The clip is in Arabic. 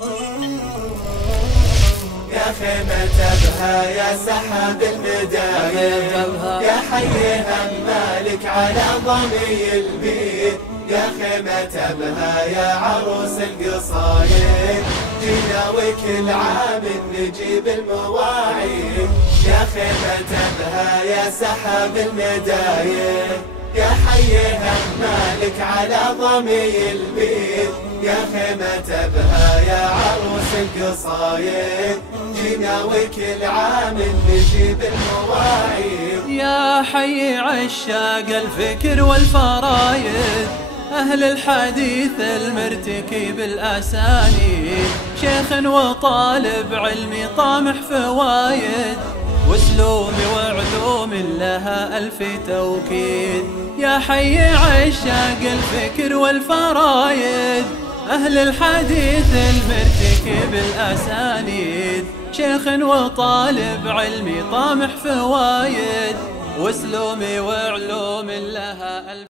يا خيمة أبها يا سحاب المدايم، يا حيها مالك على ضمي البيت، يا خيمة أبها يا عروس القصايد، جينا وكل عام نجيب المواعيد. يا خيمة أبها يا سحاب المدايم، يا حيها مالك على ضمي البيت، يا خيمة أبها يا عروس القصايد، جينا وكل عام نجيب المواعيد. يا حي عشاق الفكر والفرايد، أهل الحديث المرتكي بالأسانيد، شيخ وطالب علمي طامح فوايد، واسلوب وعلوم لها ألف توكيد. يا حي عشاق الفكر والفرايد، أهل الحديث المرتكي بالأسانيد، شيخ وطالب علمي طامح فوايد، واسلوب وعلوم لها ألف